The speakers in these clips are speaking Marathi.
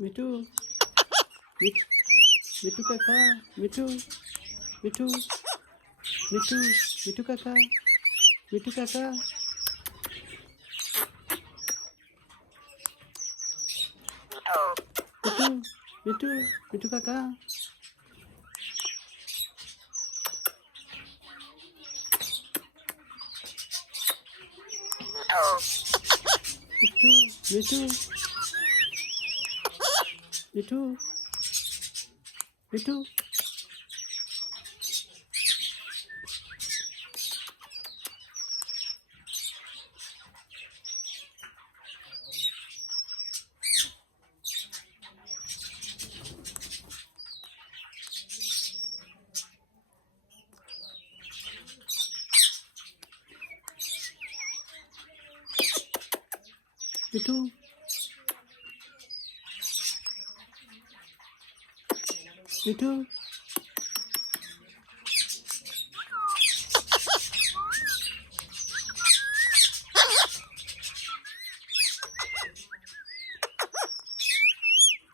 मिठू मिठू काका मिठू मिठू मिठू मिठू काका मिठू काका मिठू मिठू मिठू काका मिठू मिठू मिठू मिठू मिठू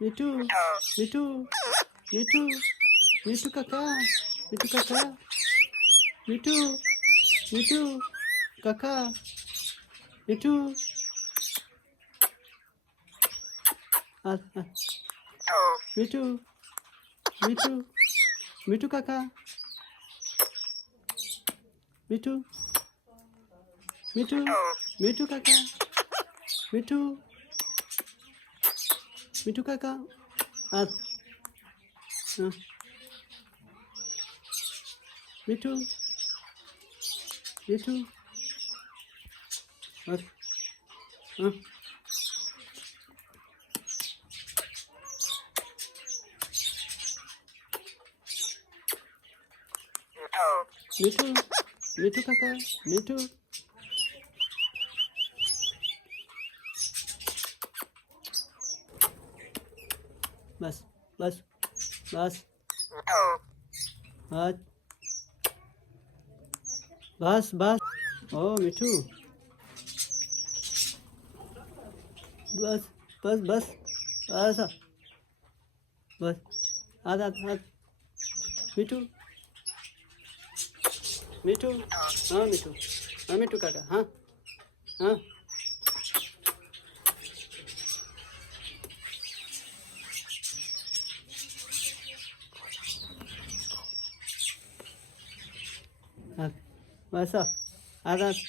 मिठू मिठू मिठू मिठू काका मिठू काका मिठू मिठू काका मिठू मिठू मिठू मिठू काका मिठू मिठू मिठू काका मिठू मिठू काका मिठू मिठू मिठू मिठू काका मिठू बस बस बस बस बस ओ मिठू बस बस बस बस बस आज आज आज मिठू मिठू हाँ मिठू हाँ मिठू काका हाँ हाँ बस आज आज